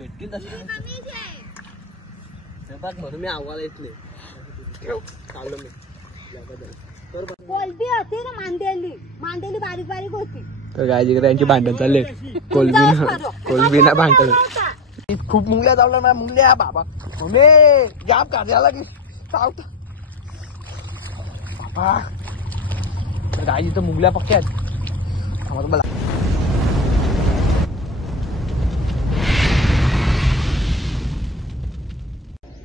भेटतील तसं बघ म्हणून मी आव्हायला येत नाही चाललो मी कोलबी होती ना मांदेली मांदेली बारीक बारीक होती तर काय जिकडे यांची भांडण चालले कोलबी ना भांडण खूप मुंगल्या चालल्या ना मुंगल्या बाबा मम्मी जाम काढायला की चावता बाबा तर काय जिथं मुंगल्या पक्क्या आहेत मला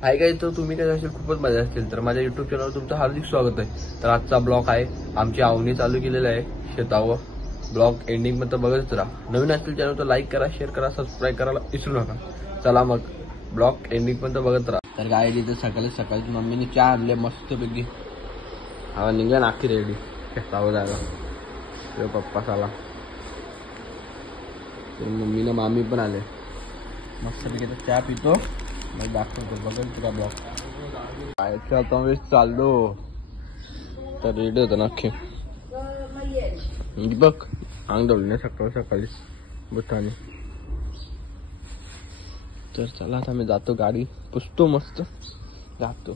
हाय काय तर तुम्ही काय असेल खूपच मजा असतील तर माझ्या युट्यूब चॅनलवर तुमचं हार्दिक स्वागत आहे. तर आजचा ब्लॉग आहे आमची आवणी चालू केलेला आहे शेतावर. ब्लॉग एंडिंग मध्ये बघतच राहा. नवीन असतील चॅनल तर लाईक करा, शेअर करा, सबस्क्राईब करायला विसरू नका. चला मग ब्लॉग एंडिंग मध्ये बघत राहा. तर काय तिथे सकाळी मम्मीने चहा आणले मस्तपैकी. हा निघला नाखी रेडी शेतावर जायला. पप्पा चाला मम्मीनं मामी पण आले. मस्तपैकी चहा पितो मग दाखवतो बघेल तुला ब्लॉग. काय आता वेळेस चाललो तर रेडी होतं ना अख्खे बघ अंग डवले सकाळीच बुटाने. तर चला आता मी जातो गाडी पुसतो मस्त जातो.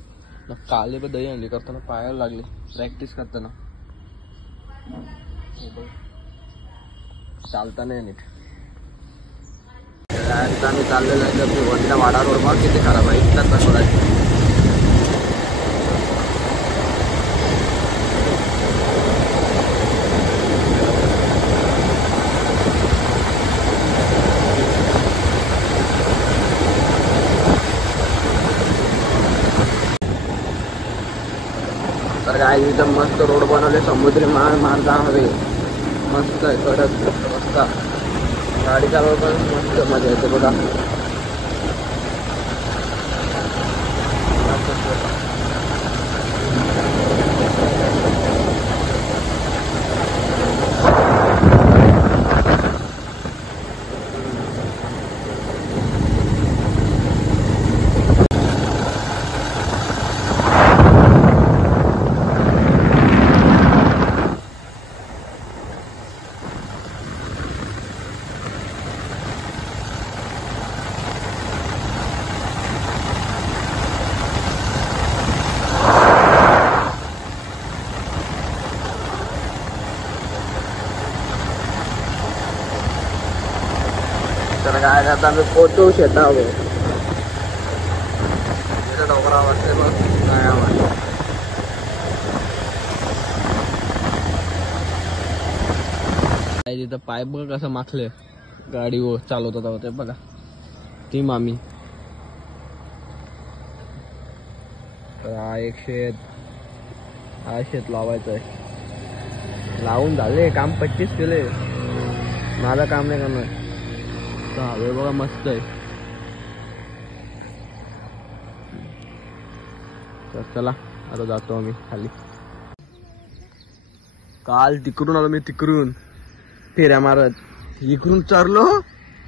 काले पण दही आणली करताना पायाला लागले प्रॅक्टिस करताना चालता नाही नीट. आम्ही चाललेलो आहे तर वंडा वाडा रोड बघ किती खराब आहे. इतका रोड आहे. तर काय इथं मस्त रोड बनवले समुद्री मार्ग हवे मस्त आहे कडक मस्त. गाडी चालवत पण मस्त मजा येते बघा. तर काय आता आम्ही पोचू शेतावर. डोंगरा वाटते बघ काय तिथं पाय बघ कसं माखले गाडी व चालवतात होते बघा ती मामी. तर हा एक शेत लावायचं आहे. लावून झाले काम 25 केले. माझं काम नाही करणार. हवे बघा मस्त आहे. तर चला आता जातो आम्ही खाली. काल तिकडून आलो मी तिकडून फेऱ्या मारत इकडून चरलो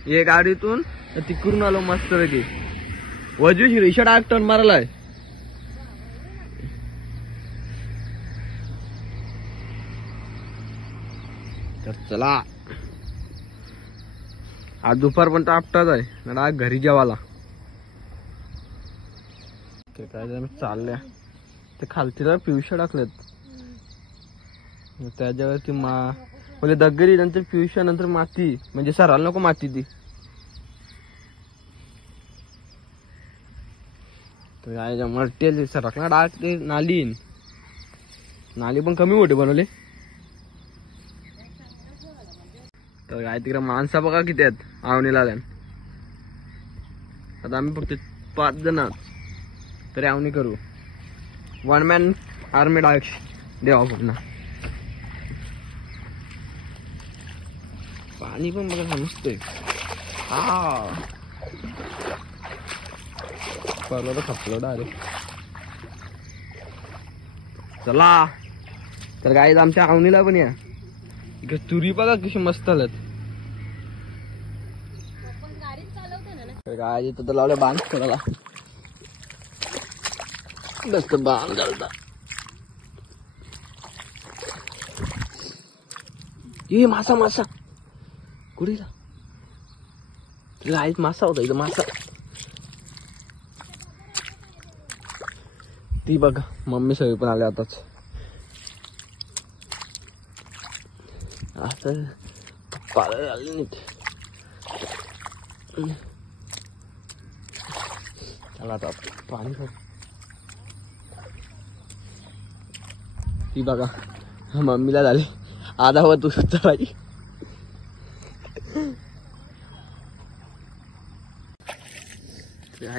ये गाडीतून तिकडून आलो मस्त पैकी. वजू रिक्षा डायरेक्ट टर्न मारलाय. तर चला आज दुपार पण आपटाच आहे ना घरी जेवायला. काय चालल्या ते खालतीला पिवशा टाकलेत त्याच्यावरती म्हणजे दगडी नंतर पिवशा नंतर माती म्हणजे सरायला नको माती ती. तर मटेल सरकला डाक ते नाली पण कमी मोठे बनवले. तर काय तिकडे माणसा बघा किती आहेत आवणीला आल्या. आता आम्ही फक्त 5 जण तरी आवणी करू. 1 मॅन आर्मी डायरेक्ट देवा पुन्हा. पाणी पण बघा समजतंय. हा परला तर खपलो डायरेक्ट. चला तर काय आमच्या आवणीला पण या. तुरी बघा कशी मस्त आल्यात. काय तर लावल्या बांध करायला मस्त बांध घालता. ये मासा कुठे गाईच मासा होता इथं मासा. ती बघा मम्मी सगळी पण आले आताच. आता पाळ आले नाही. चला आता पाणी खाऊ. ती बघा मम्मीला झाले आधा व तू सुद्धा बाई.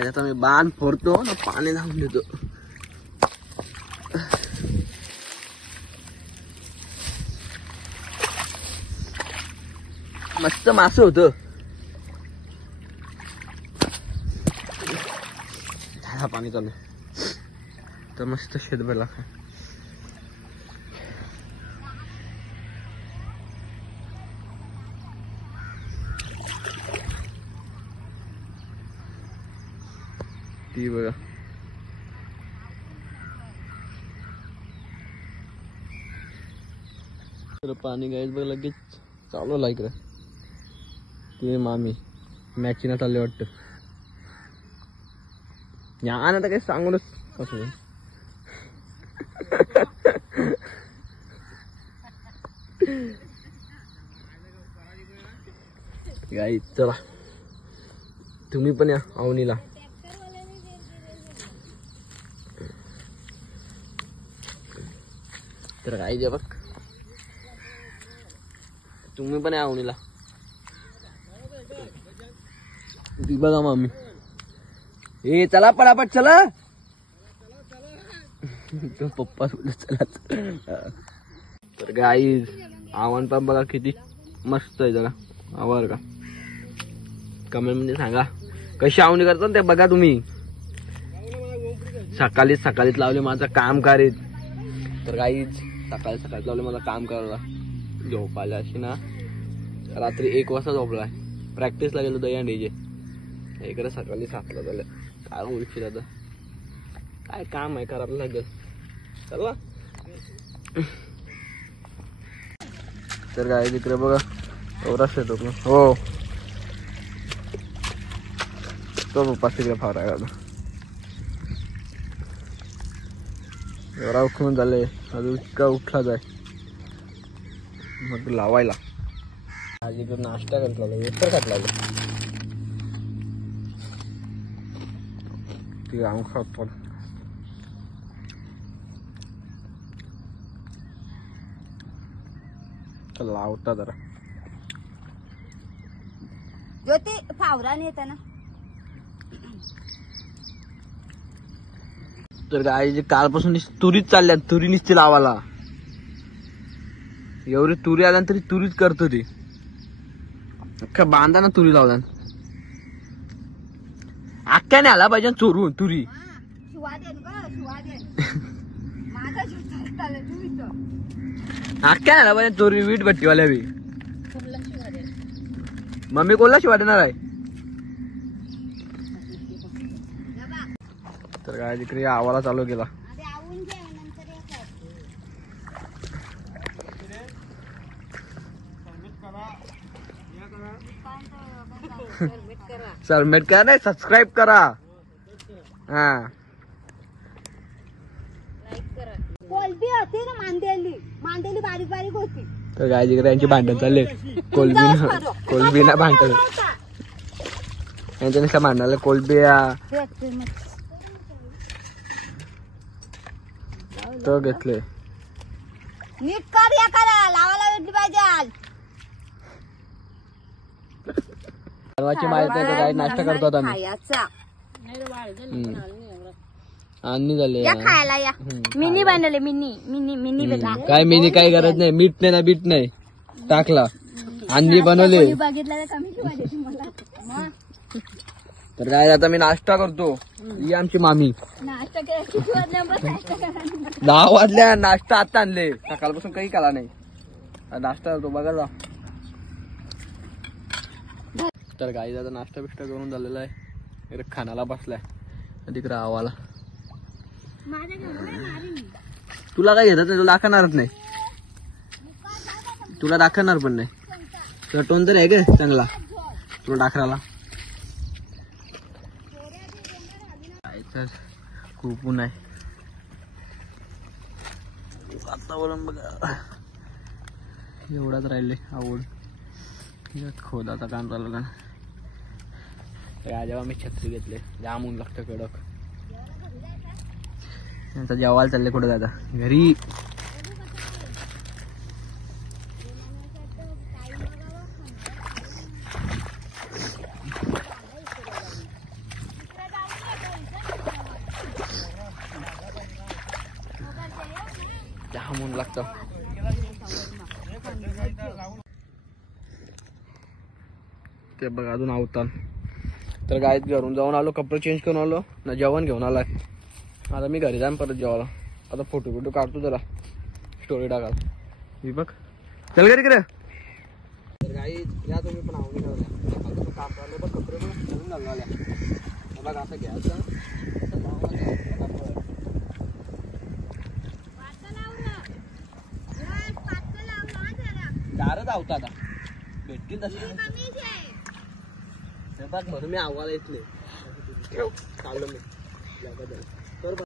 आता मी बाण फोडतो ना पाणी लावून देतो. मस्त मास होत. पाणी चालू तर मस्त शेतभर लागत. ती बघा पाणी गायच बघ लगेच चालू लाईक रे. ती मामी मॅचिना चालले वाटत. या ना तर काही सांगूनच कसं गाई. चला तुम्ही पण या अवनीला. तर गाई द्या बघ तुम्ही पण या अवनीला. ती बघा मामी. ए चला पटापट चला. तो पप्पा चला. तर गाई आव्हान पण बघा किती मस्त आहे जरा. आवर का कमेंट मध्ये सांगा कशी आवणी करतात ते बघा तुम्ही. सकाळीच लावले माझं काम करीत. तर गाईच सकाळीच लावले माझं काम करायला. झोपायला अशी ना रात्री 1 वाजता झोपलाय. प्रॅक्टिसला गेलो दहीहंडीचे. इकडे सकाळी 7ला झालं. काय ओळखी आता काय काम आहे करावं लागेल. चला तर काय तिकडे बघा एवढाच येतो हो. तो पप्पा तिकडे फार आहे आता. एवढा उठून झाले अजून इतका उठला जाय मग लावायला. आज इकडे नाश्ता करत वेपर खात लागलो. ती आम खात पण लावता जरा. ज्योती फावराने येतं ना. तर गाय कालपासून तुरीच चालल्या. तुरी निसते लावायला. एवढी तुरी आल्या तरी तुरीच करतो ती. अख्खा बांधा ना तुरी लावल्या. अख्ख्याने आला पाहिजे चोरून तुरी. अख्ख्याने आला पाहिजे चोरी. वीट भट्टीवाल्या बी मम्मी कोणला शिवाडणार आहे. तर काय तिकडे आवाला चालू केला. सबमिट करा नाही सबस्क्राईब करा. हा कोलबी होती ना मांदेली. मांदेली बारीक बारीक होती. तर काय तिकडे यांची भांडण चालले. कोलबी ना भांडण यांच्या नुसतं भांडणाला. कोलबिया तो घेतले. नीट कर या करा लावायला भेटली पाहिजे. सर्वांची माहिती आहे. काय नाश्ता करतो आता आम्ही. आणि झाले या खायला या. मिनी बनवले. मिनी काय मिनी काही गरज नाही. मीठ नाही ना बीट नाही टाकला. अंडी बनवले. बघितलं तर कमी शिवाय मला. तर काय आता मी नाश्ता करतो. ही आमची मामी. नाश्ता केला 10 वाजल्या. नाश्ता आता आणले. सकाळपासून काही केला नाही. नाश्ता करतो बघा जा. तर गाई आता नाश्ता बिष्टा करून झालेला आहे. इकडे खानाला बसलाय. तिकडे आवाला. तुला काय घेतात नाही. तुला दाखवणारच नाही. तुला दाखवणार पण नाही. तुला टोन तर आहे का चांगला तुला दाखवायला. तर खूप ऊन आहे. वातावरण बघा एवढाच राहिले. आवड खोदाचा काम चालू का जेव्हा मी छत्री घेतले जाम ऊन लागतं कडक. आता जेवायला चालले कुठं जाता घरी. जाम ऊन लागतं. ते बघ अजून आवतात. तर गायत घरून जाऊन आलो, कपडे चेंज करून आलो ना, जेवण घेऊन आलाय. आता मी घरी जाईन परत जेवायला. आता फोटो काढतो जरा स्टोरी टाकाल. मी बघ चल घरी करे. तर गाईत या तुम्ही पण आवडी ठेवल्या. काम करलो बघ, कपडे पण घालून घालून आल्या. बघ असं घ्यायचं. दारच आवता आता भेटतील तसे बघ म्हणून मी आव्हाला येतले.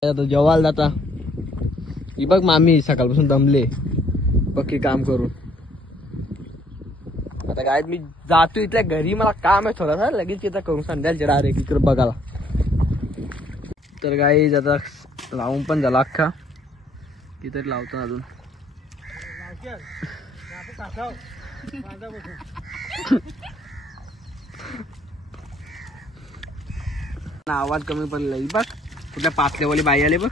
आता जेवायला जाता. ही बघ मामी सकाळपासून दमले पक्की काम करून. आता काय मी जातो इथल्या घरी, मला काम आहे थोडासा, लगेच इथं करून संध्याकाळची राहते इकडे बघायला. तर गाई आता लावून पण झाला अख्खा. किती लावतो अजून. आवाज कमी पडला बघ. कुठल्या पाचल्यावाली बाई आले बघ.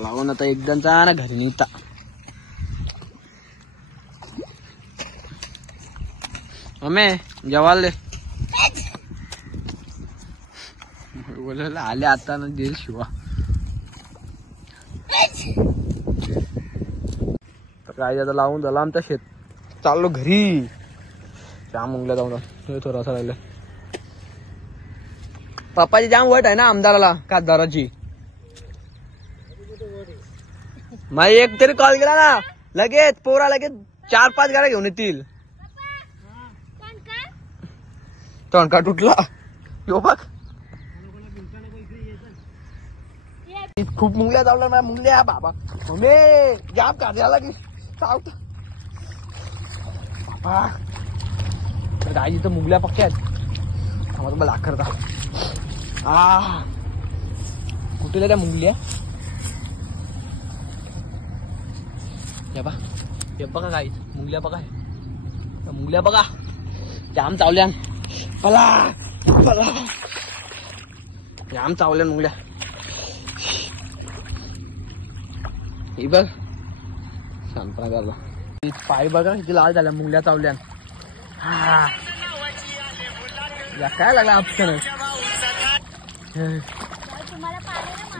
लावून आता एकदम जा ना घरी निघता. मम्मी जेवायला बोल आले आता ना देईल शिवा. काय आता लावून झाला आमच्या शेत. चाललो घरी. जाम मुंगला जाऊन थोडासा राहिलं. पप्पाची जाम वट आहे ना आमदाराला खासदाराची. मग एक तरी कॉल केला ना लगेच पोरा लगेच 4-5 गाड्या घेऊन येतील. तणका तुटला यो बघ. खूप मुंगल्या चावल्या माझ्या मुंगल्या बाबा. मम्मी जाम काढायला की चावत बाबा. तर गाई तर मुंगल्या पक्क्या आहेत. आम्हाला मला करता कुठे त्या मुंगल्या. हे बघा गाई मुंगल्या बघा. मुंगल्या बघा जाम चावल्या. पला पला जाम चावल्या मुंगल्या. ही बघ संपा झाला. पाय बघा किती लाल झाल्या मुंगल्या चावल्या. काय लागला ऑप्शन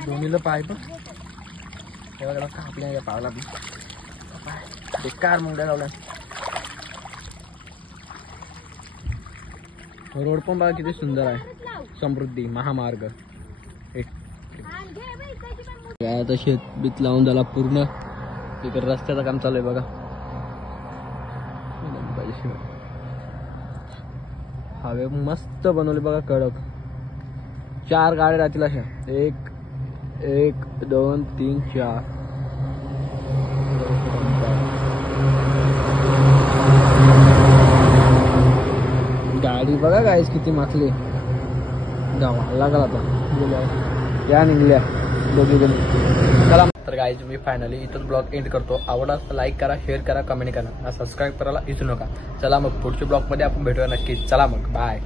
दोन्हीला पाय पण कापल्या पावला बेकार मुंगल्या लावल्या. रोड पण बघा किती सुंदर आहे. समृद्धी महामार्ग. आता शेत बीत लावून झाला पूर्ण. इकडे रस्त्याचं काम चालू आहे बघा. हवे मस्त बनवले बघा कडक. 4 गाड्या राहतील अशा. 1 2 3 4. गाडी बघा गाईस किती माखली. जावा लागला आता या निघल्या दोघी जण. चला तर गाईज मी फायनली इथंच ब्लॉग एंड करतो. आवडला तर लाईक करा, शेअर करा, कमेंट करा, सबस्क्राईब करायला विसरू नका. चला मग पुढच्या ब्लॉग मध्ये आपण भेटूया नक्की. चला मग बाय.